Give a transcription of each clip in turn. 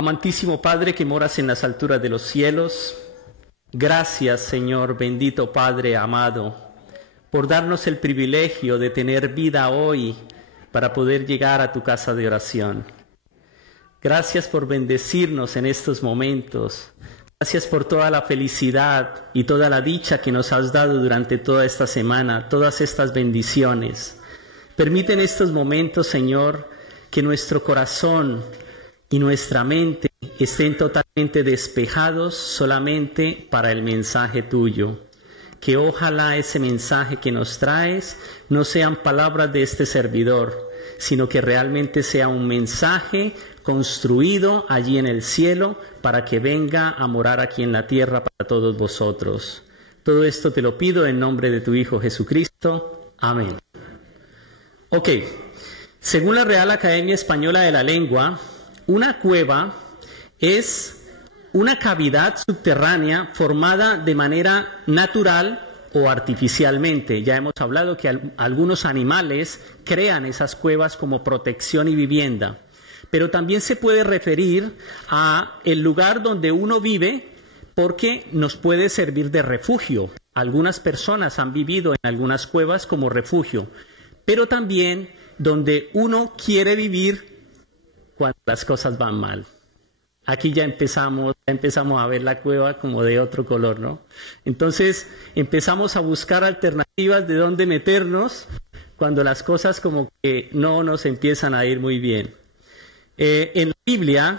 Amantísimo Padre que moras en las alturas de los cielos, gracias, Señor, bendito Padre amado, por darnos el privilegio de tener vida hoy para poder llegar a tu casa de oración. Gracias por bendecirnos en estos momentos. Gracias por toda la felicidad y toda la dicha que nos has dado durante toda esta semana, todas estas bendiciones. Permite en estos momentos, Señor, que nuestro corazón y nuestra mente estén totalmente despejados solamente para el mensaje tuyo. Que ojalá ese mensaje que nos traes no sean palabras de este servidor, sino que realmente sea un mensaje construido allí en el cielo para que venga a morar aquí en la tierra para todos vosotros. Todo esto te lo pido en nombre de tu Hijo Jesucristo. Amén. Ok, según la Real Academia Española de la Lengua, una cueva es una cavidad subterránea formada de manera natural o artificialmente. Ya hemos hablado que algunos animales crean esas cuevas como protección y vivienda. Pero también se puede referir a el lugar donde uno vive porque nos puede servir de refugio. Algunas personas han vivido en algunas cuevas como refugio, pero también donde uno quiere vivir cuando las cosas van mal. Aquí ya empezamos a ver la cueva como de otro color, ¿no? Entonces empezamos a buscar alternativas de dónde meternos cuando las cosas como que no nos empiezan a ir muy bien. En la Biblia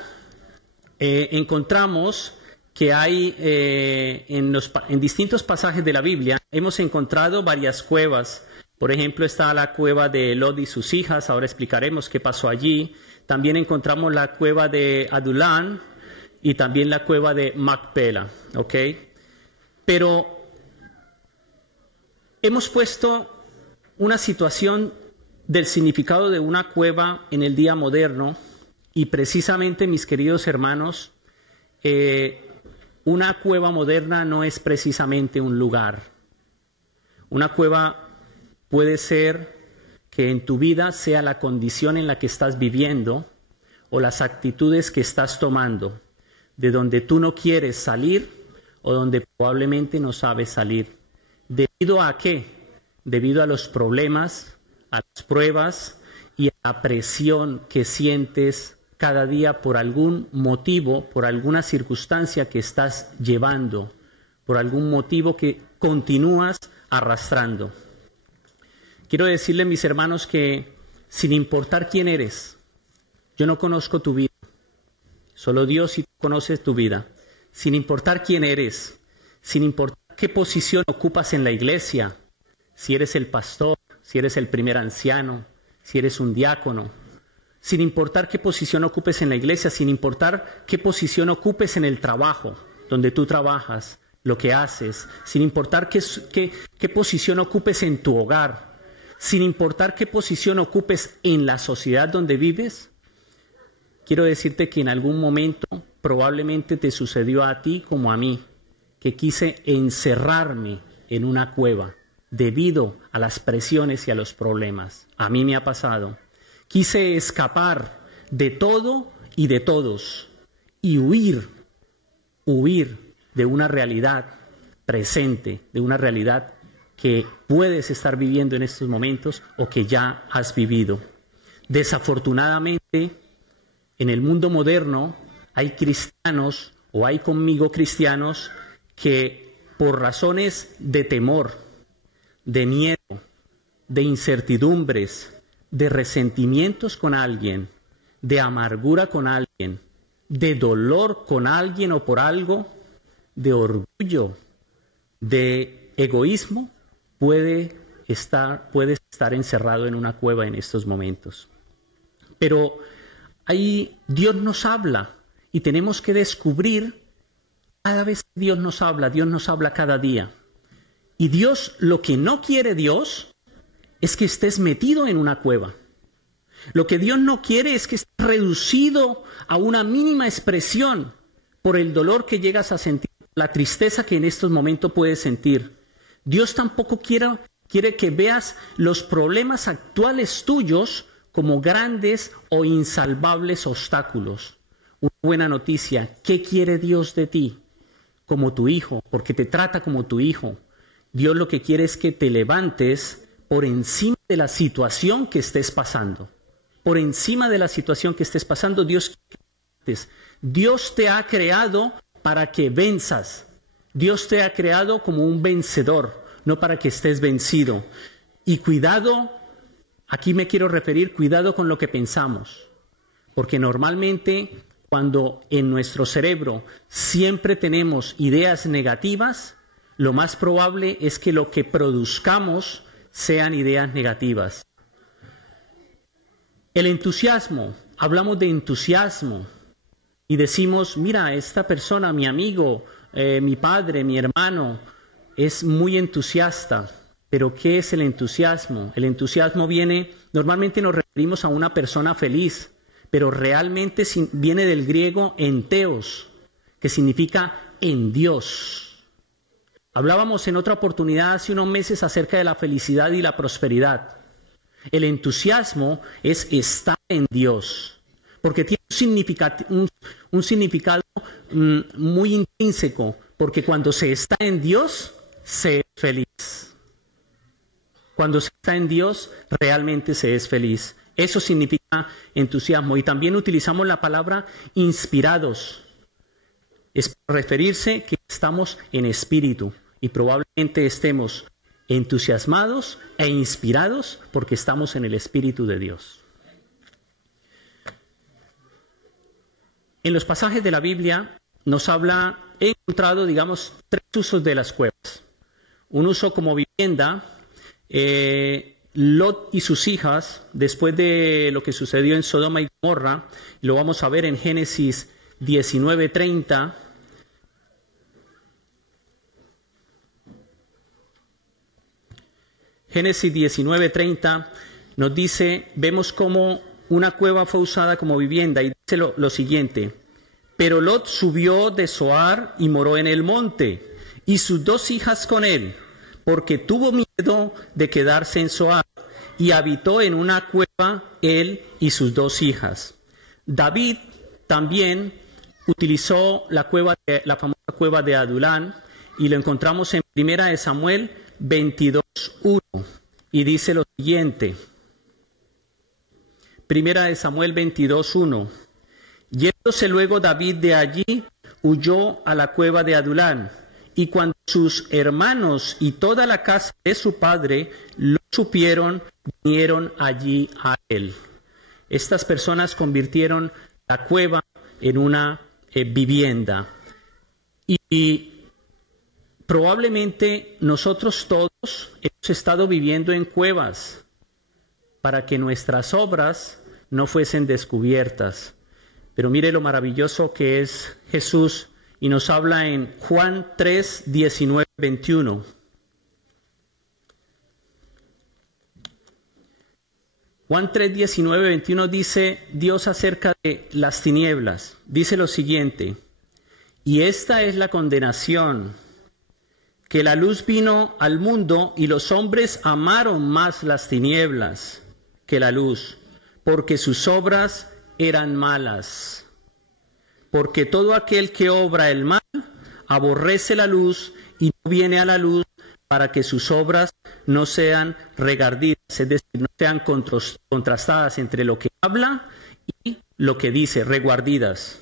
encontramos que hay en distintos pasajes de la Biblia hemos encontrado varias cuevas. Por ejemplo, está la cueva de Lot y sus hijas. Ahora explicaremos qué pasó allí. También encontramos la cueva de Adulán y también la cueva de Macpela, ¿ok? Pero hemos puesto una situación del significado de una cueva en el día moderno y precisamente, mis queridos hermanos, una cueva moderna no es precisamente un lugar. Una cueva puede ser que en tu vida sea la condición en la que estás viviendo o las actitudes que estás tomando, de donde tú no quieres salir o donde probablemente no sabes salir. ¿Debido a qué? Debido a los problemas, a las pruebas y a la presión que sientes cada día por algún motivo, por alguna circunstancia que estás llevando, por algún motivo que continúas arrastrando. Quiero decirle, mis hermanos, que sin importar quién eres, yo no conozco tu vida, solo Dios sí conoce tu vida. Sin importar quién eres, sin importar qué posición ocupas en la iglesia, si eres el pastor, si eres el primer anciano, si eres un diácono, sin importar qué posición ocupes en la iglesia, sin importar qué posición ocupes en el trabajo donde tú trabajas, lo que haces, sin importar qué posición ocupes en tu hogar, sin importar qué posición ocupes en la sociedad donde vives, quiero decirte que en algún momento probablemente te sucedió a ti como a mí, que quise encerrarme en una cueva debido a las presiones y a los problemas. A mí me ha pasado. Quise escapar de todo y de todos y huir de una realidad presente, de una realidad que puedes estar viviendo en estos momentos o que ya has vivido. Desafortunadamente, en el mundo moderno hay cristianos o hay conmigo cristianos que por razones de temor, de miedo, de incertidumbres, de resentimientos con alguien, de amargura con alguien, de dolor con alguien o por algo, de orgullo, de egoísmo, puedes estar encerrado en una cueva en estos momentos. Pero ahí Dios nos habla y tenemos que descubrir cada vez que Dios nos habla cada día. Y Dios, lo que no quiere Dios es que estés metido en una cueva. Lo que Dios no quiere es que estés reducido a una mínima expresión por el dolor que llegas a sentir, la tristeza que en estos momentos puedes sentir. Dios tampoco quiere que veas los problemas actuales tuyos como grandes o insalvables obstáculos. Una buena noticia. ¿Qué quiere Dios de ti? Como tu hijo, porque te trata como tu hijo. Dios lo que quiere es que te levantes por encima de la situación que estés pasando. Por encima de la situación que estés pasando, Dios te ha creado para que venzas. Dios te ha creado como un vencedor, no para que estés vencido. Y cuidado, aquí me quiero referir, cuidado con lo que pensamos. Porque normalmente cuando en nuestro cerebro siempre tenemos ideas negativas, lo más probable es que lo que produzcamos sean ideas negativas. El entusiasmo, hablamos de entusiasmo y decimos, mira, esta persona, mi amigo, mi padre, mi hermano, es muy entusiasta. Pero ¿qué es el entusiasmo? El entusiasmo normalmente nos referimos a una persona feliz, pero realmente viene del griego enteos, que significa en Dios. Hablábamos en otra oportunidad hace unos meses acerca de la felicidad y la prosperidad. El entusiasmo es estar en Dios, porque tiene un significado muy intrínseco, porque cuando se está en Dios, se es feliz. Cuando se está en Dios, realmente se es feliz. Eso significa entusiasmo. Y también utilizamos la palabra inspirados. Es para referirse que estamos en espíritu y probablemente estemos entusiasmados e inspirados porque estamos en el Espíritu de Dios. En los pasajes de la Biblia he encontrado, digamos, 3 usos de las cuevas. Un uso como vivienda. Lot y sus hijas, después de lo que sucedió en Sodoma y Gomorra, lo vamos a ver en Génesis 19:30. Génesis 19:30 nos dice, vemos cómo una cueva fue usada como vivienda y dice lo siguiente: pero Lot subió de Zoar y moró en el monte, y sus 2 hijas con él, porque tuvo miedo de quedarse en Zoar, y habitó en una cueva él y sus 2 hijas. David también utilizó la famosa cueva de Adulán, y lo encontramos en 1 Samuel 22:1, y dice lo siguiente. 1 Samuel 22:1. Yéndose luego David de allí, huyó a la cueva de Adulán, y cuando sus hermanos y toda la casa de su padre lo supieron, vinieron allí a él. Estas personas convirtieron la cueva en una vivienda. Y probablemente nosotros todos hemos estado viviendo en cuevas para que nuestras obras no fuesen descubiertas. Pero mire lo maravilloso que es Jesús, y nos habla en Juan 3, 19, 21. Juan 3, 19, 21 dice Dios acerca de las tinieblas. Dice lo siguiente: y esta es la condenación, que la luz vino al mundo y los hombres amaron más las tinieblas que la luz, porque sus obras eran malas. Porque todo aquel que obra el mal aborrece la luz y no viene a la luz para que sus obras no sean regardidas, es decir, no sean contrastadas entre lo que habla y lo que dice, reguardidas.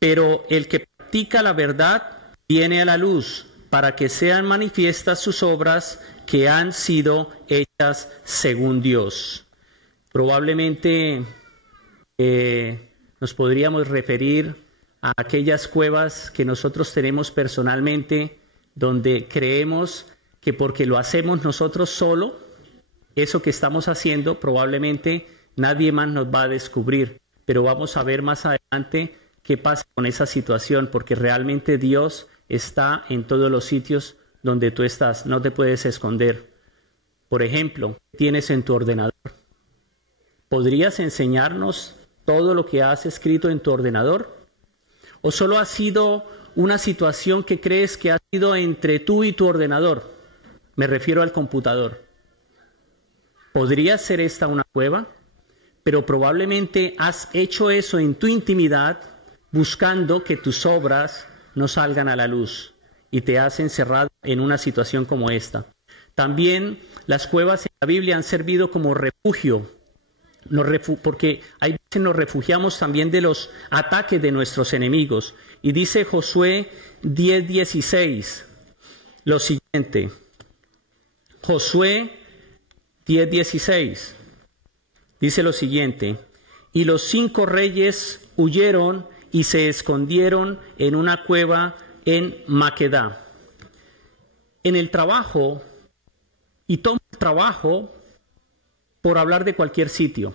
Pero el que practica la verdad viene a la luz para que sean manifiestas sus obras que han sido hechas según Dios. Probablemente nos podríamos referir a aquellas cuevas que nosotros tenemos personalmente, donde creemos que porque lo hacemos nosotros solo, eso que estamos haciendo, probablemente nadie más nos va a descubrir. Pero vamos a ver más adelante qué pasa con esa situación, porque realmente Dios está en todos los sitios donde tú estás, no te puedes esconder. Por ejemplo, ¿qué tienes en tu ordenador? ¿Podrías enseñarnos todo lo que has escrito en tu ordenador? ¿O solo ha sido una situación que crees que ha sido entre tú y tu ordenador? Me refiero al computador. ¿Podría ser esta una cueva? Pero probablemente has hecho eso en tu intimidad buscando que tus obras no salgan a la luz y te has encerrado en una situación como esta. También las cuevas en la Biblia han servido como refugio, porque hay veces nos refugiamos también de los ataques de nuestros enemigos. Y dice Josué 10:16 lo siguiente. Josué 10:16 dice lo siguiente: y los 5 reyes huyeron y se escondieron en una cueva en Maquedá. En el trabajo, y toma el trabajo por hablar de cualquier sitio.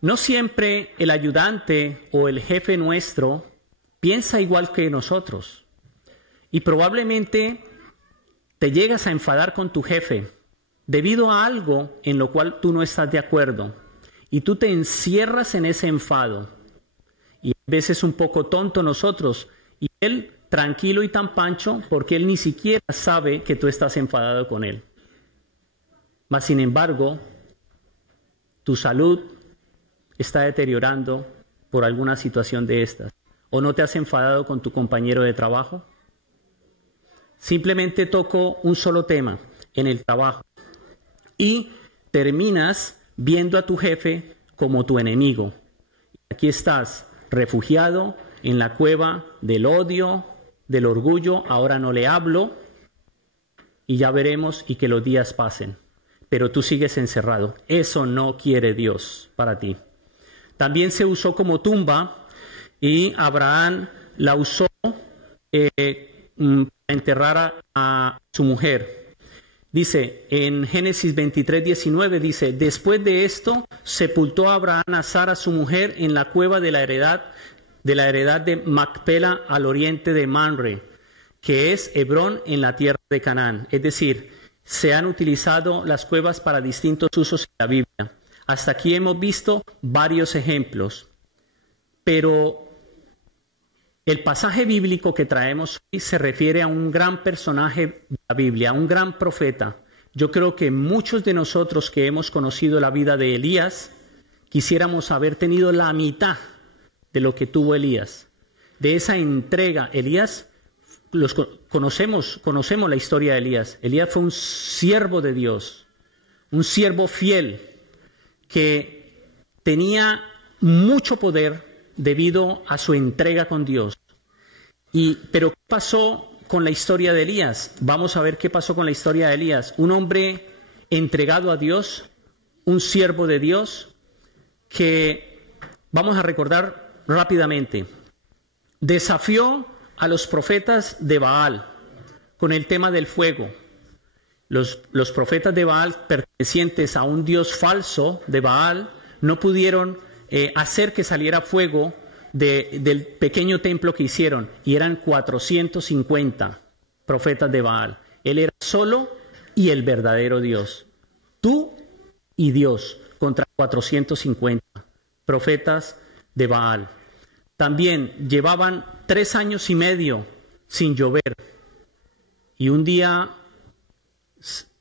No siempre el ayudante o el jefe nuestro piensa igual que nosotros. Y probablemente te llegas a enfadar con tu jefe debido a algo en lo cual tú no estás de acuerdo. Y tú te encierras en ese enfado. Y a veces un poco tonto nosotros. Y él tranquilo y tan pancho porque él ni siquiera sabe que tú estás enfadado con él. Mas sin embargo, tu salud está deteriorando por alguna situación de estas. ¿O no te has enfadado con tu compañero de trabajo? Simplemente toco un solo tema en el trabajo y terminas viendo a tu jefe como tu enemigo. Aquí estás refugiado en la cueva del odio, del orgullo. Ahora no le hablo y ya veremos y que los días pasen. Pero tú sigues encerrado. Eso no quiere Dios para ti. También se usó como tumba y Abraham la usó para enterrar a su mujer. Dice en Génesis 23:19, dice: después de esto sepultó Abraham a Sara su mujer en la cueva de la heredad de Macpela al oriente de Mamre, que es Hebrón en la tierra de Canaán. Es decir, se han utilizado las cuevas para distintos usos en la Biblia. Hasta aquí hemos visto varios ejemplos, pero el pasaje bíblico que traemos hoy se refiere a un gran personaje de la Biblia, a un gran profeta. Yo creo que muchos de nosotros que hemos conocido la vida de Elías, quisiéramos haber tenido la mitad de lo que tuvo Elías, de esa entrega. Elías, conocemos la historia de Elías. Elías fue un siervo de Dios, un siervo fiel, que tenía mucho poder debido a su entrega con Dios. Pero ¿qué pasó con la historia de Elías? Vamos a ver qué pasó con la historia de Elías. Un hombre entregado a Dios, un siervo de Dios, que vamos a recordar rápidamente. Desafió a los profetas de Baal con el tema del fuego. Los profetas de Baal, pertenecientes a un dios falso de Baal, no pudieron hacer que saliera fuego del pequeño templo que hicieron, y eran 450 profetas de Baal. Él era solo y el verdadero Dios. Tú y Dios contra 450 profetas de Baal. También llevaban 3 años y medio sin llover, y un día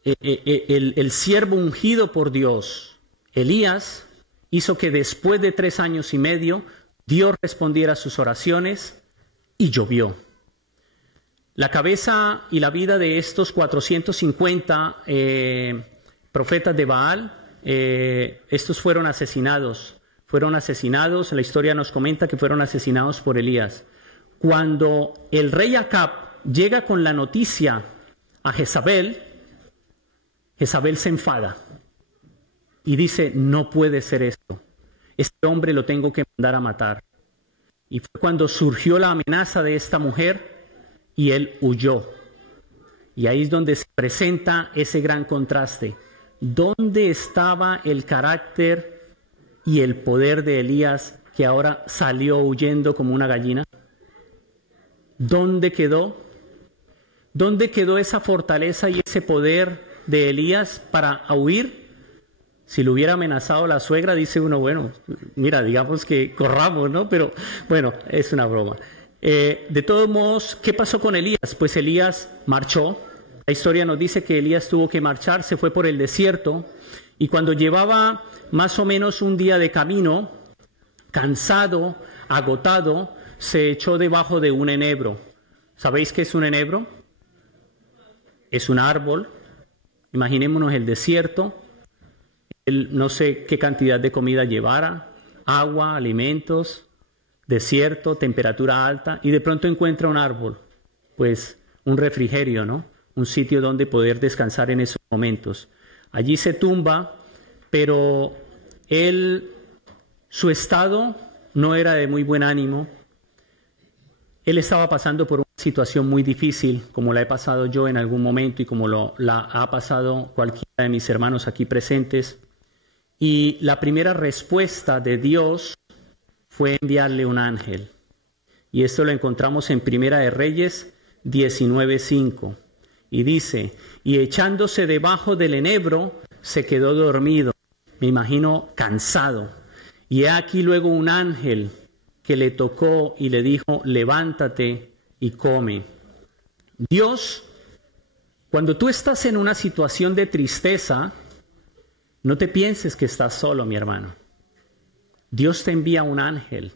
el siervo ungido por Dios, Elías, hizo que después de 3 años y medio Dios respondiera a sus oraciones y llovió. La cabeza y la vida de estos 450 profetas de Baal, estos fueron asesinados. La historia nos comenta que fueron asesinados por Elías. Cuando el rey Acab llega con la noticia a Jezabel, Jezabel se enfada y dice: no puede ser esto, este hombre lo tengo que mandar a matar. Y fue cuando surgió la amenaza de esta mujer y él huyó. Y ahí es donde se presenta ese gran contraste. ¿Dónde estaba el carácter y el poder de Elías, que ahora salió huyendo como una gallina? ¿Dónde quedó? ¿Dónde quedó esa fortaleza y ese poder de Elías para huir? Si lo hubiera amenazado la suegra, dice uno, bueno, mira, digamos que corramos, ¿no? Pero bueno, es una broma. De todos modos, ¿qué pasó con Elías? Pues Elías marchó. La historia nos dice que Elías tuvo que marchar, se fue por el desierto, y cuando llevaba más o menos un día de camino, cansado, agotado, se echó debajo de un enebro. ¿Sabéis qué es un enebro? Es un árbol. Imaginémonos el desierto. No sé qué cantidad de comida llevara, agua, alimentos, desierto, temperatura alta, y de pronto encuentra un árbol, pues un refrigerio, ¿no? Un sitio donde poder descansar en esos momentos. Allí se tumba, pero su estado no era de muy buen ánimo. Él estaba pasando por una situación muy difícil, como la he pasado yo en algún momento y como la ha pasado cualquiera de mis hermanos aquí presentes. Y la primera respuesta de Dios fue enviarle un ángel. Y esto lo encontramos en Primera de Reyes 19:5. Y dice, y echándose debajo del enebro, se quedó dormido. Me imagino cansado. Y he aquí luego un ángel que le tocó y le dijo, levántate y come. Dios, cuando tú estás en una situación de tristeza, no te pienses que estás solo, mi hermano. Dios te envía un ángel.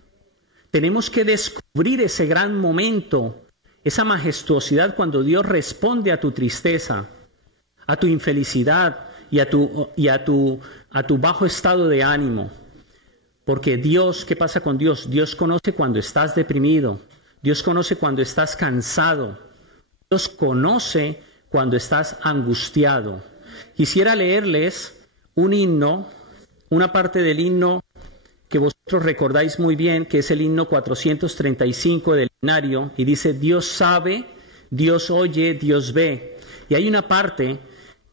Tenemos que descubrir ese gran momento, esa majestuosidad cuando Dios responde a tu tristeza, a tu infelicidad y a tu bajo estado de ánimo. Porque Dios, ¿qué pasa con Dios? Dios conoce cuando estás deprimido. Dios conoce cuando estás cansado. Dios conoce cuando estás angustiado. Quisiera leerles un himno, una parte del himno que vosotros recordáis muy bien, que es el himno 435 del himnario, y dice, Dios sabe, Dios oye, Dios ve. Y hay una parte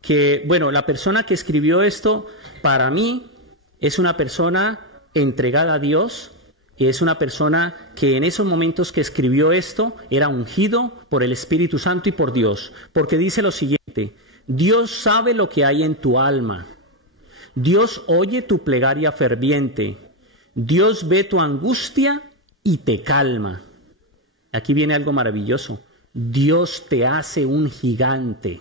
que, bueno, la persona que escribió esto, para mí, es una persona entregada a Dios, y es una persona que en esos momentos que escribió esto, era ungido por el Espíritu Santo y por Dios, porque dice lo siguiente, Dios sabe lo que hay en tu alma. Dios oye tu plegaria ferviente. Dios ve tu angustia y te calma. Aquí viene algo maravilloso. Dios te hace un gigante.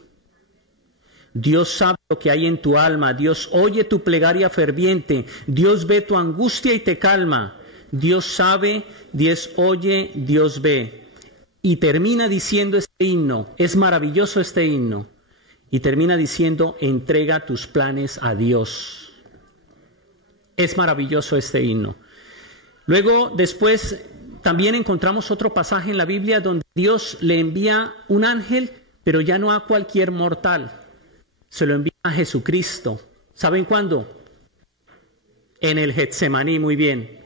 Dios sabe lo que hay en tu alma. Dios oye tu plegaria ferviente. Dios ve tu angustia y te calma. Dios sabe, Dios oye, Dios ve. Y termina diciendo este himno. Es maravilloso este himno. Y termina diciendo, entrega tus planes a Dios. Es maravilloso este himno. Luego, después, también encontramos otro pasaje en la Biblia donde Dios le envía un ángel, pero ya no a cualquier mortal. Se lo envía a Jesucristo. ¿Saben cuándo? En el Getsemaní, muy bien.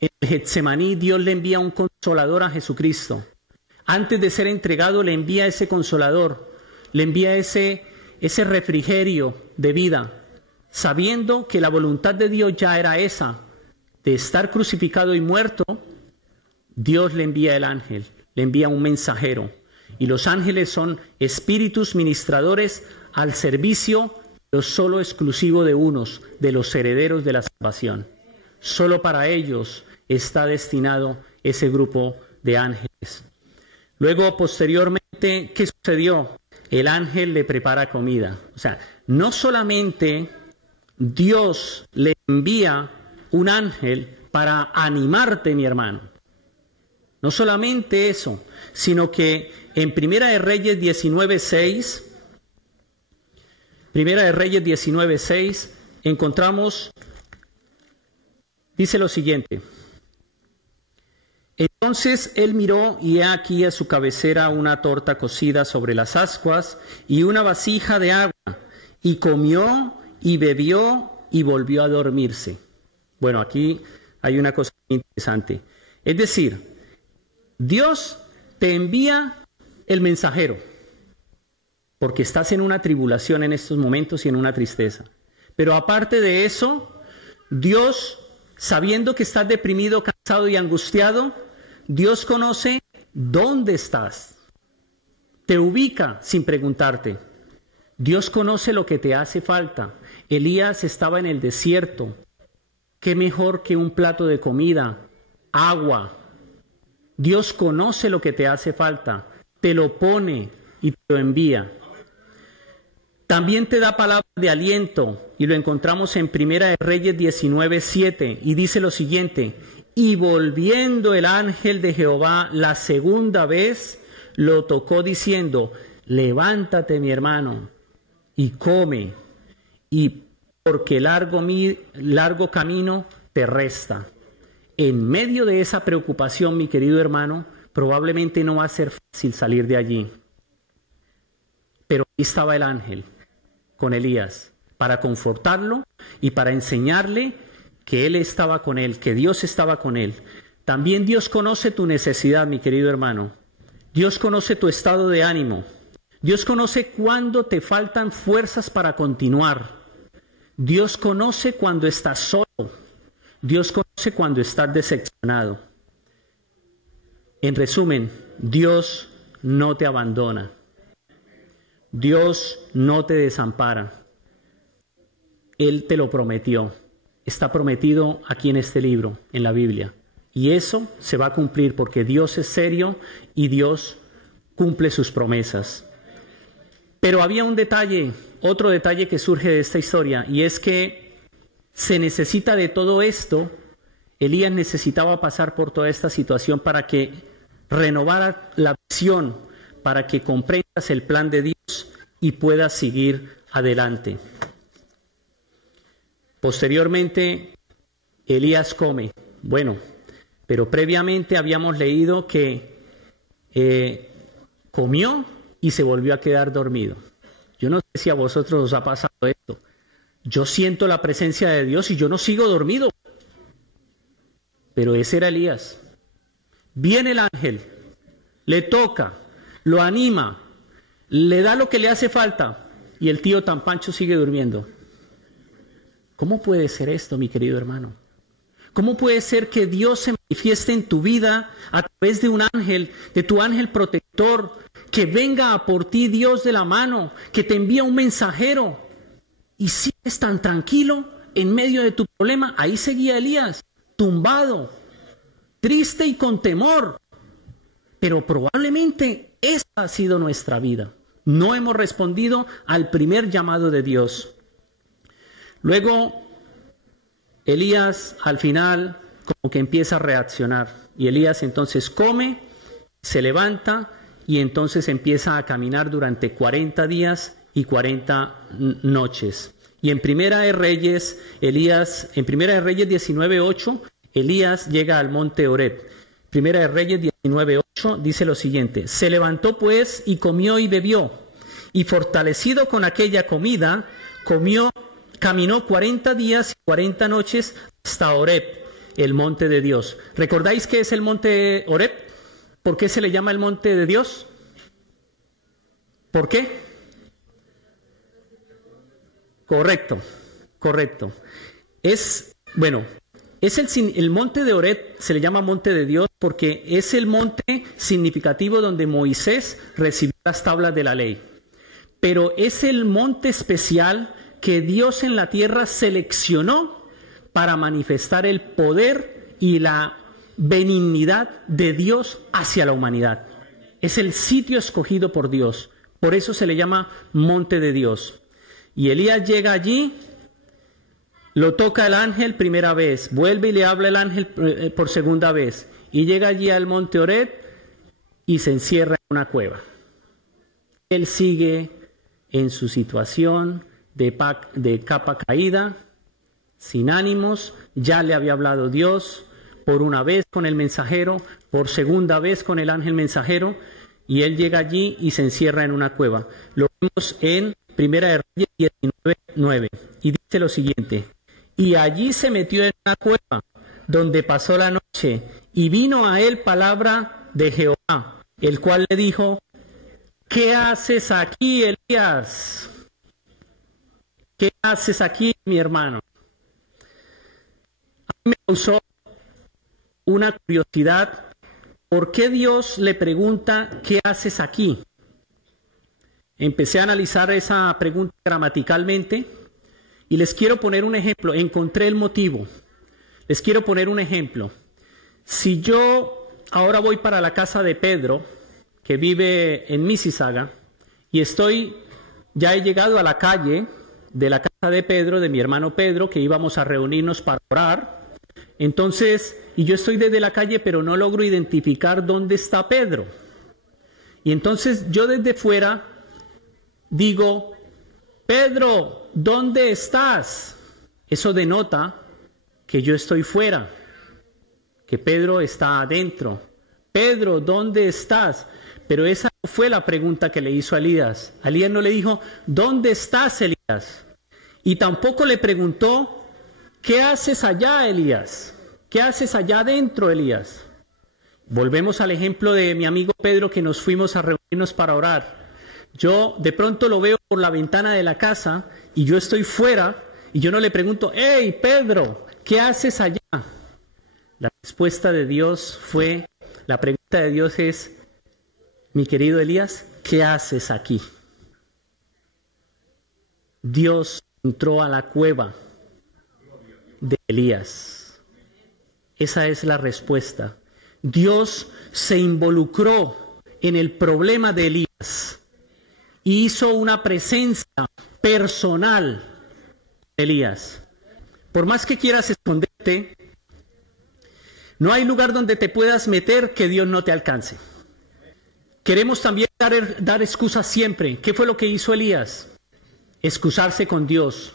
En el Getsemaní Dios le envía un consolador a Jesucristo. Antes de ser entregado le envía ese consolador. Le envía ese refrigerio de vida, sabiendo que la voluntad de Dios ya era esa, de estar crucificado y muerto. Dios le envía el ángel, le envía un mensajero. Y los ángeles son espíritus ministradores al servicio, pero solo exclusivo de unos, de los herederos de la salvación. Solo para ellos está destinado ese grupo de ángeles. Luego, posteriormente, ¿qué sucedió? El ángel le prepara comida. O sea, no solamente Dios le envía un ángel para animarte, mi hermano. No solamente eso, sino que en Primera de Reyes 19:6, encontramos, dice lo siguiente. Entonces él miró y he aquí a su cabecera una torta cocida sobre las ascuas y una vasija de agua, y comió y bebió y volvió a dormirse. Bueno, aquí hay una cosa interesante. Es decir, Dios te envía el mensajero, porque estás en una tribulación en estos momentos y en una tristeza. Pero aparte de eso, Dios, sabiendo que estás deprimido, cansado y angustiado, Dios conoce dónde estás. Te ubica sin preguntarte. Dios conoce lo que te hace falta. Elías estaba en el desierto. ¿Qué mejor que un plato de comida? Agua. Dios conoce lo que te hace falta. Te lo pone y te lo envía. También te da palabras de aliento, y lo encontramos en Primera de Reyes 19:7, y dice lo siguiente: Y volviendo el ángel de Jehová la segunda vez, lo tocó diciendo, levántate, mi hermano, y come, y porque largo camino te resta. En medio de esa preocupación, mi querido hermano, probablemente no va a ser fácil salir de allí. Pero ahí estaba el ángel con Elías para confortarlo y para enseñarle que él estaba con él, que Dios estaba con él. También Dios conoce tu necesidad, mi querido hermano. Dios conoce tu estado de ánimo. Dios conoce cuándo te faltan fuerzas para continuar. Dios conoce cuando estás solo. Dios conoce cuando estás decepcionado. En resumen, Dios no te abandona. Dios no te desampara. Él te lo prometió. Está prometido aquí en este libro, en la Biblia. Y eso se va a cumplir porque Dios es serio y Dios cumple sus promesas. Pero había un detalle, otro detalle que surge de esta historia, y es que se necesita de todo esto. Elías necesitaba pasar por toda esta situación para que renovara la visión, para que comprendas el plan de Dios y puedas seguir adelante. Posteriormente, Elías come. Bueno, pero previamente habíamos leído que comió y se volvió a quedar dormido. Yo no sé si a vosotros os ha pasado esto. Yo siento la presencia de Dios y yo no sigo dormido. Pero ese era Elías. Viene el ángel, le toca, lo anima, le da lo que le hace falta y el tío tan pancho sigue durmiendo. ¿Cómo puede ser esto, mi querido hermano? ¿Cómo puede ser que Dios se manifieste en tu vida a través de un ángel, de tu ángel protector, que venga a por ti Dios de la mano, que te envía un mensajero y sigues tan tranquilo en medio de tu problema? Ahí seguía Elías, tumbado, triste y con temor. Pero probablemente esa ha sido nuestra vida. No hemos respondido al primer llamado de Dios. Luego, Elías al final como que empieza a reaccionar. Y Elías entonces come, se levanta y entonces empieza a caminar durante 40 días y 40 noches. Y en Primera de Reyes 19:8, Elías llega al monte Horeb. Primera de Reyes 19:8 dice lo siguiente: se levantó pues y comió y bebió, y fortalecido con aquella comida, caminó 40 días y 40 noches hasta Horeb, el monte de Dios. ¿Recordáis qué es el monte Horeb? ¿Por qué se le llama el monte de Dios? ¿Por qué? Correcto. El monte de Horeb se le llama monte de Dios porque es el monte significativo donde Moisés recibió las tablas de la ley. Pero es el monte especial que Dios en la tierra seleccionó para manifestar el poder y la benignidad de Dios hacia la humanidad. Es el sitio escogido por Dios. Por eso se le llama monte de Dios. Y Elías llega allí, lo toca el ángel primera vez, vuelve y le habla el ángel por segunda vez, y llega allí al monte Horeb y se encierra en una cueva. Él sigue en su situación de capa caída, sin ánimos. Ya le había hablado Dios por una vez con el mensajero, por segunda vez con el ángel mensajero, y él llega allí y se encierra en una cueva. Lo vemos en Primera de Reyes 19:9, y dice lo siguiente: y allí se metió en una cueva, donde pasó la noche, y vino a él palabra de Jehová, el cual le dijo: ¿qué haces aquí, Elías? ¿Qué haces aquí, mi hermano? A mí me causó una curiosidad. ¿Por qué Dios le pregunta qué haces aquí? Empecé a analizar esa pregunta gramaticalmente y les quiero poner un ejemplo. Encontré el motivo. Les quiero poner un ejemplo. Si yo ahora voy para la casa de Pedro, que vive en Mississauga, y ya he llegado a la calle de la casa de Pedro, de mi hermano Pedro, que íbamos a reunirnos para orar, Entonces, y yo estoy desde la calle, pero no logro identificar dónde está Pedro. Y entonces yo desde fuera digo, Pedro, ¿dónde estás? Eso denota que yo estoy fuera, que Pedro está adentro. Pedro, ¿dónde estás? Pero esa no fue la pregunta que le hizo a Elías. A Elías no le dijo, ¿dónde estás, Elías? Y tampoco le preguntó, ¿qué haces allá, Elías? ¿Qué haces allá adentro, Elías? Volvemos al ejemplo de mi amigo Pedro, que nos fuimos a reunirnos para orar. Yo de pronto lo veo por la ventana de la casa y yo estoy fuera y yo no le pregunto, hey, Pedro, ¿qué haces allá? La respuesta de Dios fue, la pregunta de Dios es, mi querido Elías, ¿qué haces aquí? Dios entró a la cueva de Elías. Esa es la respuesta. Dios se involucró en el problema de Elías y hizo una presencia personal de Elías. Por más que quieras esconderte, no hay lugar donde te puedas meter que Dios no te alcance. Queremos también dar excusas siempre. ¿Qué fue lo que hizo Elías? Excusarse con Dios.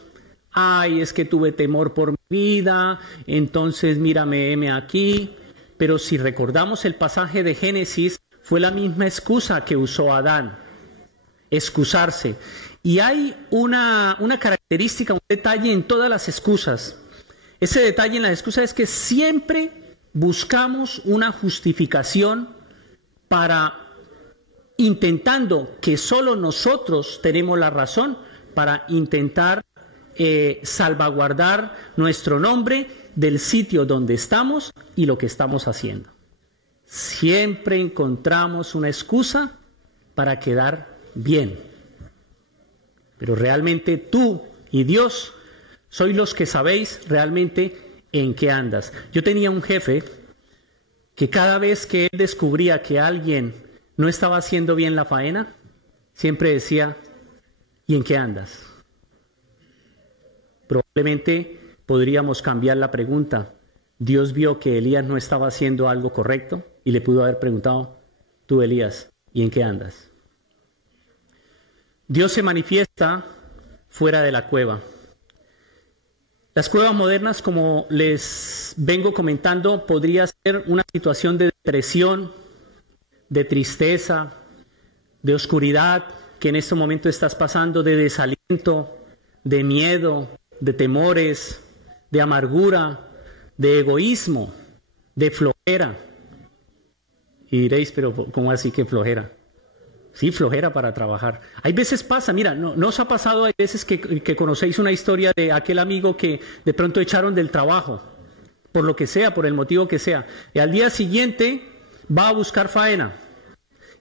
Ay, es que tuve temor por mi vida, entonces mírame, heme aquí. Pero si recordamos el pasaje de Génesis, fue la misma excusa que usó Adán. Excusarse. Y hay una característica, un detalle en todas las excusas. Ese detalle en las excusas es que siempre buscamos una justificación para, intentando que solo nosotros tenemos la razón, para intentar salvaguardar nuestro nombre del sitio donde estamos y lo que estamos haciendo. Siempre encontramos una excusa para quedar bien. Pero realmente tú y Dios sois los que sabéis realmente en qué andas. Yo tenía un jefe que cada vez que él descubría que alguien no estaba haciendo bien la faena, siempre decía, ¿y en qué andas? Probablemente podríamos cambiar la pregunta. Dios vio que Elías no estaba haciendo algo correcto y le pudo haber preguntado, tú Elías, ¿y en qué andas? Dios se manifiesta fuera de la cueva. Las cuevas modernas, como les vengo comentando, podría ser una situación de depresión, de tristeza, de oscuridad que en este momento estás pasando, de desaliento, de miedo, de temores, de amargura, de egoísmo, de flojera. Y diréis, pero ¿cómo así que flojera? Sí, flojera para trabajar. Hay veces pasa, mira, no os ha pasado, hay veces que conocéis una historia de aquel amigo que de pronto echaron del trabajo, por lo que sea, por el motivo que sea, y al día siguiente va a buscar faena.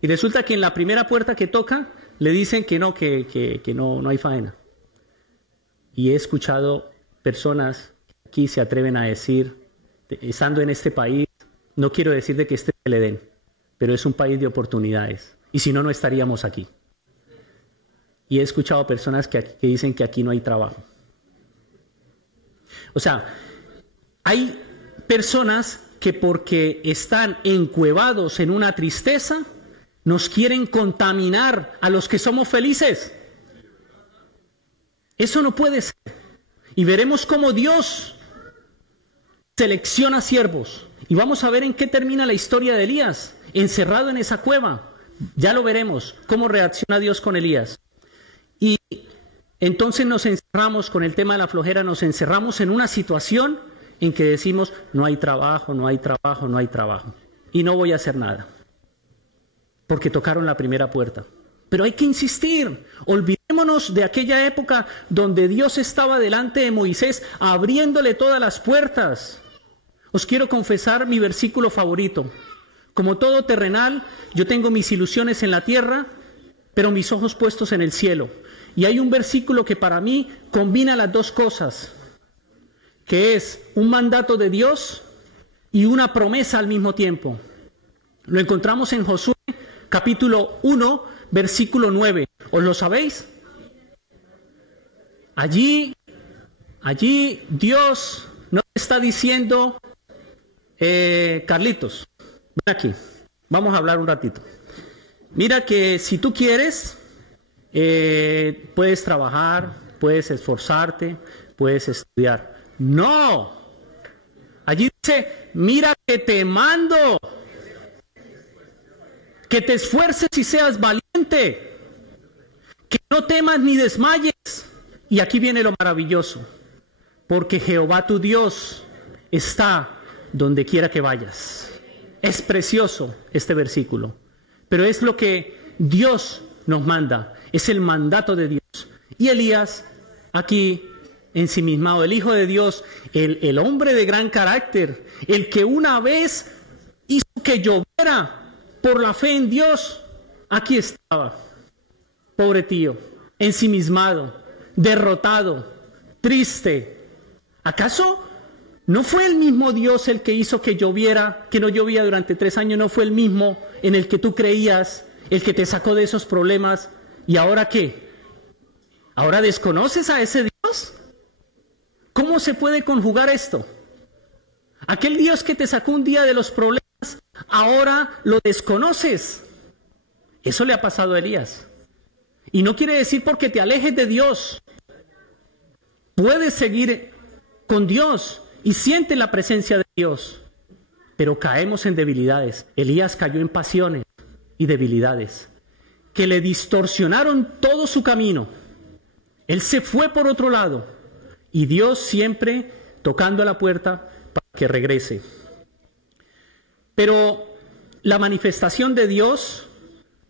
Y resulta que en la primera puerta que toca, le dicen que no hay faena. Y he escuchado personas que aquí se atreven a decir, estando en este país, no quiero decir de que se le den, pero es un país de oportunidades. Y si no, no estaríamos aquí. Y he escuchado personas que dicen que aquí no hay trabajo. O sea, hay personas que porque están encuevados en una tristeza, nos quieren contaminar a los que somos felices. Eso no puede ser. Y veremos cómo Dios selecciona siervos. Y vamos a ver en qué termina la historia de Elías, encerrado en esa cueva. Ya lo veremos, cómo reacciona Dios con Elías. Y entonces nos encerramos con el tema de la flojera, nos encerramos en una situación en que decimos, no hay trabajo, no hay trabajo, no hay trabajo. Y no voy a hacer nada, porque tocaron la primera puerta. Pero hay que insistir. Olvidémonos de aquella época donde Dios estaba delante de Moisés, abriéndole todas las puertas. Os quiero confesar mi versículo favorito. Como todo terrenal, yo tengo mis ilusiones en la tierra, pero mis ojos puestos en el cielo. Y hay un versículo que para mí combina las dos cosas, que es un mandato de Dios y una promesa al mismo tiempo. Lo encontramos en Josué, capítulo 1, versículo 9. ¿Os lo sabéis? Allí Dios no está diciendo Carlitos, ven aquí, vamos a hablar un ratito. Mira que si tú quieres, puedes trabajar, puedes esforzarte, puedes estudiar. ¡No! Allí dice, mira que te mando, que te esfuerces y seas valiente, que no temas ni desmayes. Y aquí viene lo maravilloso, porque Jehová tu Dios está donde quiera que vayas. Es precioso este versículo, pero es lo que Dios nos manda, es el mandato de Dios. Y Elías, aquí ensimismado, el Hijo de Dios, el hombre de gran carácter, el que una vez hizo que lloviera por la fe en Dios, aquí estaba, pobre tío, ensimismado, derrotado, triste. ¿Acaso no fue el mismo Dios el que hizo que lloviera, que no llovía durante 3 años? ¿No fue el mismo en el que tú creías, el que te sacó de esos problemas? ¿Y ahora qué? ¿Ahora desconoces a ese Dios? ¿Cómo se puede conjugar esto? Aquel Dios que te sacó un día de los problemas, ahora lo desconoces. Eso le ha pasado a Elías. Y no quiere decir porque te alejes de Dios. Puedes seguir con Dios y sientes la presencia de Dios. Pero caemos en debilidades. Elías cayó en pasiones y debilidades que le distorsionaron todo su camino. Él se fue por otro lado. Y Dios siempre tocando a la puerta para que regrese. Pero la manifestación de Dios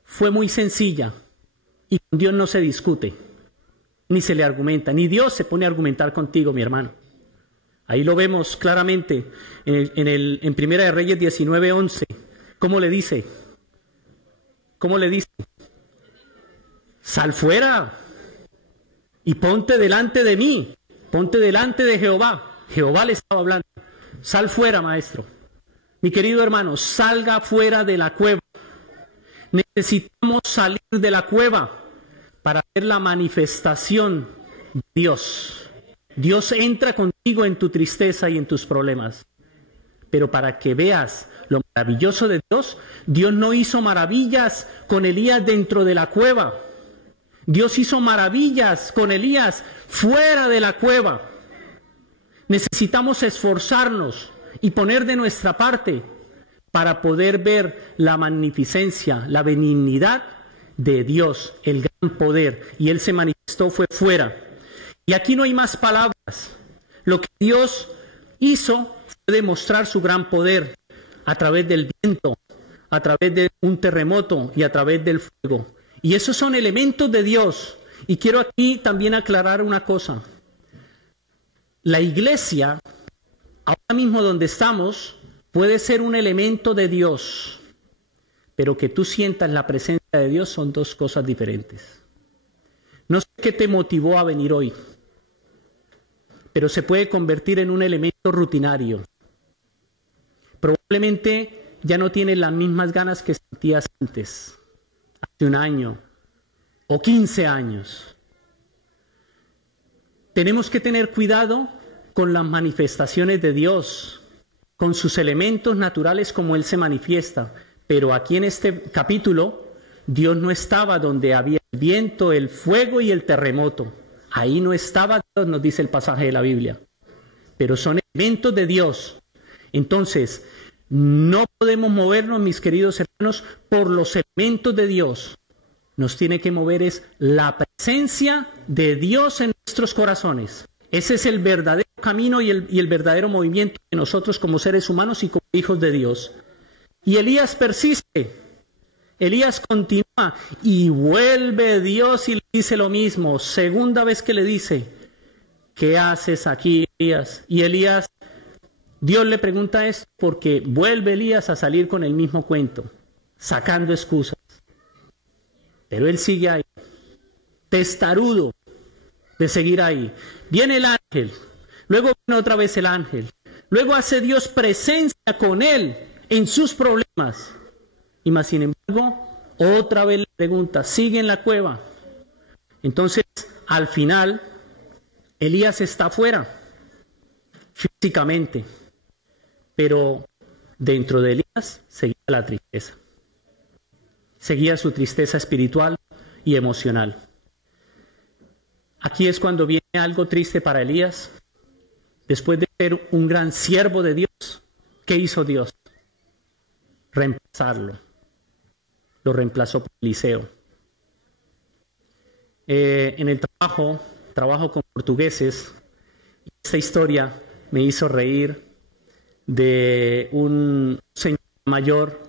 fue muy sencilla. Y con Dios no se discute, ni se le argumenta, ni Dios se pone a argumentar contigo, mi hermano. Ahí lo vemos claramente en Primera de Reyes 19:11. ¿Cómo le dice? ¿Cómo le dice? Sal fuera y ponte delante de mí, ponte delante de Jehová. Jehová le estaba hablando. Sal fuera, maestro. Mi querido hermano, salga fuera de la cueva. Necesitamos salir de la cueva para ver la manifestación de Dios. Dios entra contigo en tu tristeza y en tus problemas. Pero para que veas lo maravilloso de Dios, Dios no hizo maravillas con Elías dentro de la cueva. Dios hizo maravillas con Elías fuera de la cueva. Necesitamos esforzarnos y poner de nuestra parte para poder ver la magnificencia, la benignidad de Dios, el gran poder. Y Él se manifestó, fue fuera. Y aquí no hay más palabras. Lo que Dios hizo fue demostrar su gran poder a través del viento, a través de un terremoto y a través del fuego. Y esos son elementos de Dios. Y quiero aquí también aclarar una cosa. La iglesia, ahora mismo donde estamos, puede ser un elemento de Dios, pero que tú sientas la presencia de Dios son dos cosas diferentes. No sé qué te motivó a venir hoy, pero se puede convertir en un elemento rutinario. Probablemente ya no tienes las mismas ganas que sentías antes, hace 1 año o 15 años. Tenemos que tener cuidado con las manifestaciones de Dios, con sus elementos naturales como Él se manifiesta. Pero aquí en este capítulo, Dios no estaba donde había el viento, el fuego y el terremoto. Ahí no estaba Dios, nos dice el pasaje de la Biblia. Pero son elementos de Dios. Entonces, no podemos movernos, mis queridos hermanos, por los elementos de Dios. Nos tiene que mover es la presencia de Dios en nuestros corazones. Ese es el verdadero camino y el verdadero movimiento de nosotros como seres humanos y como hijos de Dios. Y Elías persiste, Elías continúa y vuelve Dios y le dice lo mismo. Segunda vez que le dice, ¿qué haces aquí, Elías? Y Elías, Dios le pregunta esto porque vuelve Elías a salir con el mismo cuento, sacando excusas. Pero él sigue ahí, testarudo de seguir ahí. Viene el ángel, luego viene otra vez el ángel, luego hace Dios presencia con él en sus problemas. Y más sin embargo, otra vez le pregunta, ¿sigue en la cueva? Entonces, al final, Elías está afuera, físicamente, pero dentro de Elías seguía la tristeza. Seguía su tristeza espiritual y emocional. Aquí es cuando viene algo triste para Elías. Después de ser un gran siervo de Dios, ¿qué hizo Dios? Reemplazarlo. Lo reemplazó por Eliseo. En el trabajo con portugueses, esta historia me hizo reír de un señor mayor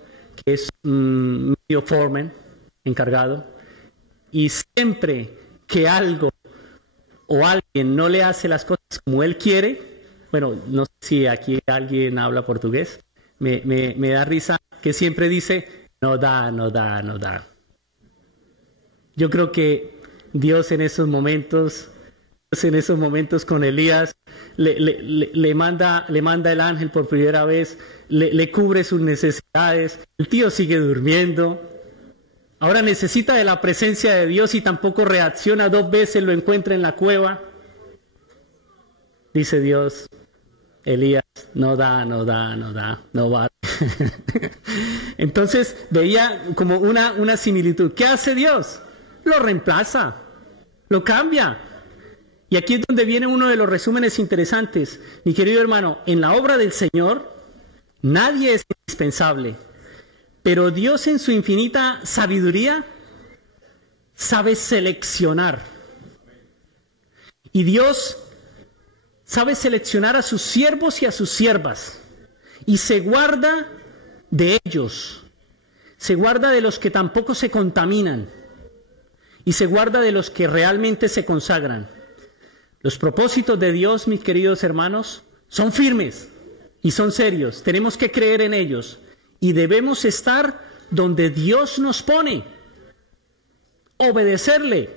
que es un medio foreman encargado, y siempre que algo o alguien no le hace las cosas como él quiere, bueno, no sé si aquí alguien habla portugués, me da risa que siempre dice, no da. Yo creo que Dios en esos momentos con Elías, le manda el ángel por primera vez, le cubre sus necesidades, el tío sigue durmiendo, ahora necesita de la presencia de Dios y tampoco reacciona, 2 veces lo encuentra en la cueva. Dice Dios, Elías, no va. Entonces veía como una similitud. ¿Qué hace Dios? Lo reemplaza, lo cambia. Y aquí es donde viene uno de los resúmenes interesantes. Mi querido hermano, en la obra del Señor, nadie es indispensable. Pero Dios en su infinita sabiduría sabe seleccionar. Y Dios sabe seleccionar a sus siervos y a sus siervas. Y se guarda de ellos. Se guarda de los que tampoco se contaminan. Y se guarda de los que realmente se consagran. Los propósitos de Dios, mis queridos hermanos, son firmes y son serios. Tenemos que creer en ellos. Y debemos estar donde Dios nos pone. Obedecerle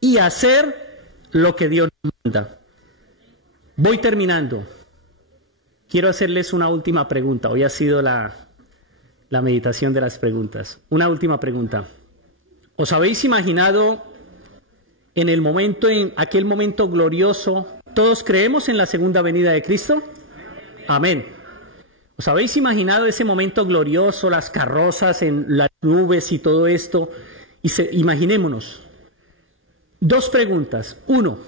y hacer lo que Dios nos manda. Voy terminando. Quiero hacerles una última pregunta. Hoy ha sido la meditación de las preguntas. Una última pregunta. ¿Os habéis imaginado en aquel momento glorioso? ¿Todos creemos en la segunda venida de Cristo? Amén. ¿Os habéis imaginado ese momento glorioso, las carrozas en las nubes y todo esto? Imaginémonos. 2 preguntas. 1,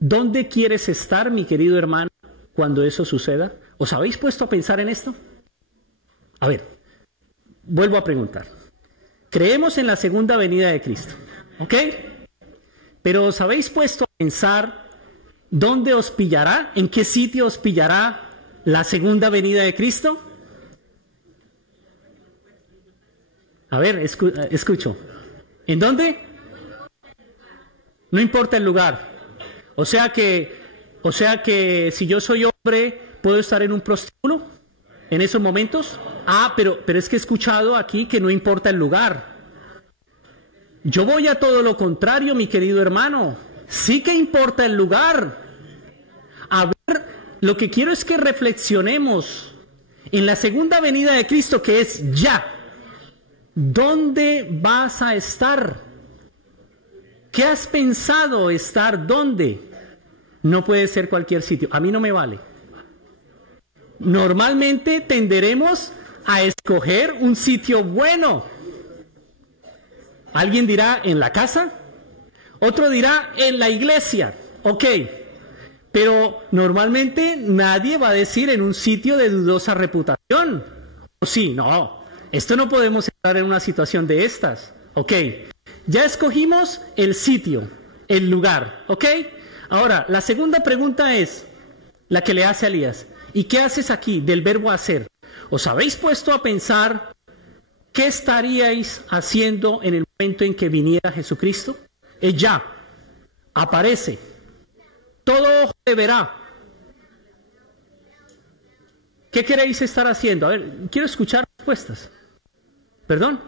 ¿dónde quieres estar, mi querido hermano, cuando eso suceda? ¿Os habéis puesto a pensar en esto? A ver, vuelvo a preguntar. Creemos en la segunda venida de Cristo, ¿ok? Pero ¿os habéis puesto a pensar dónde os pillará? ¿En qué sitio os pillará la segunda venida de Cristo? A ver, escucho. ¿En dónde? No importa el lugar. O sea que si yo soy hombre, ¿puedo estar en un prostíbulo en esos momentos? Pero es que he escuchado aquí que no importa el lugar. Yo voy a todo lo contrario, mi querido hermano. Sí que importa el lugar. A ver, lo que quiero es que reflexionemos en la segunda venida de Cristo, que es ya. ¿Dónde vas a estar? ¿Qué has pensado estar? ¿Dónde? No puede ser cualquier sitio. A mí no me vale. Normalmente tenderemos a escoger un sitio bueno. Alguien dirá en la casa, otro dirá en la iglesia. Ok, pero normalmente nadie va a decir en un sitio de dudosa reputación. ¿O sí? No, esto no podemos estar en una situación de estas. Ok, ya escogimos el sitio, el lugar. Ok, ahora la segunda pregunta es la que le hace a Elías. ¿Y qué haces aquí del verbo hacer? ¿Os habéis puesto a pensar qué estaríais haciendo en el momento en que viniera Jesucristo? Es ya, aparece, todo ojo te verá. ¿Qué queréis estar haciendo? A ver, quiero escuchar respuestas. ¿Perdón?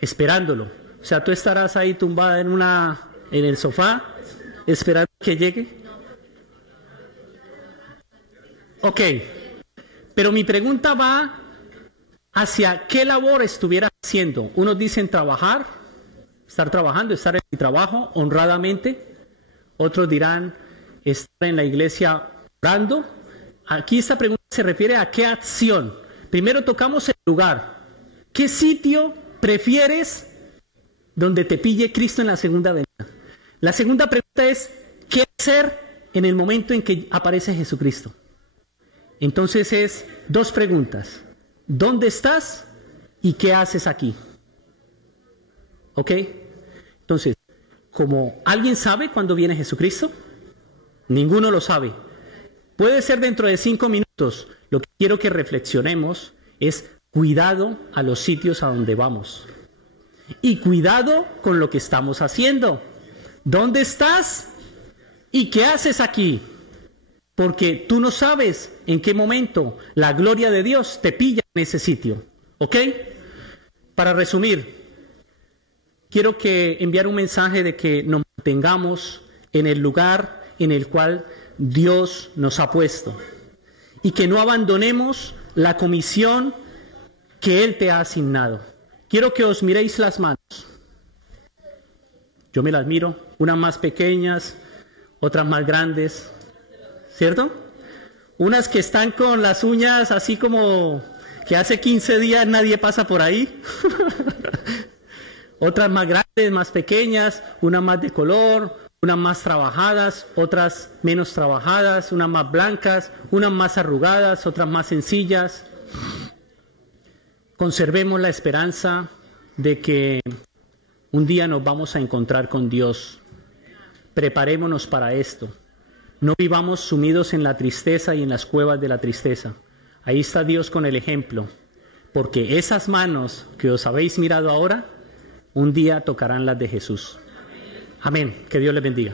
Esperándolo. O sea, tú estarás ahí tumbada en el sofá, esperando que llegue. Ok, pero mi pregunta va hacia qué labor estuvieras haciendo. Unos dicen trabajar, estar trabajando, estar en mi trabajo honradamente. Otros dirán estar en la iglesia orando. Aquí esta pregunta se refiere a qué acción. Primero tocamos el lugar. ¿Qué sitio prefieres donde te pille Cristo en la segunda venida? La segunda pregunta es, ¿qué hacer en el momento en que aparece Jesucristo? Entonces es dos preguntas. ¿Dónde estás y qué haces aquí? ¿Ok? Entonces, ¿como alguien sabe cuándo viene Jesucristo? Ninguno lo sabe. Puede ser dentro de 5 minutos. Lo que quiero que reflexionemos es cuidado a los sitios a donde vamos. Y cuidado con lo que estamos haciendo. ¿Dónde estás? ¿Y qué haces aquí? Porque tú no sabes en qué momento la gloria de Dios te pilla en ese sitio. ¿Ok? Para resumir, quiero enviar un mensaje de que nos mantengamos en el lugar en el cual Dios nos ha puesto. Y que no abandonemos la comisión que Él te ha asignado. Quiero que os miréis las manos. Yo me las miro, unas más pequeñas, otras más grandes, ¿cierto? Unas que están con las uñas así como que hace 15 días nadie pasa por ahí. Otras más grandes, más pequeñas, unas más de color, unas más trabajadas, otras menos trabajadas, unas más blancas, unas más arrugadas, otras más sencillas. Conservemos la esperanza de que un día nos vamos a encontrar con Dios. Preparémonos para esto. No vivamos sumidos en la tristeza y en las cuevas de la tristeza. Ahí está Dios con el ejemplo. Porque esas manos que os habéis mirado ahora, un día tocarán las de Jesús. Amén. Que Dios les bendiga.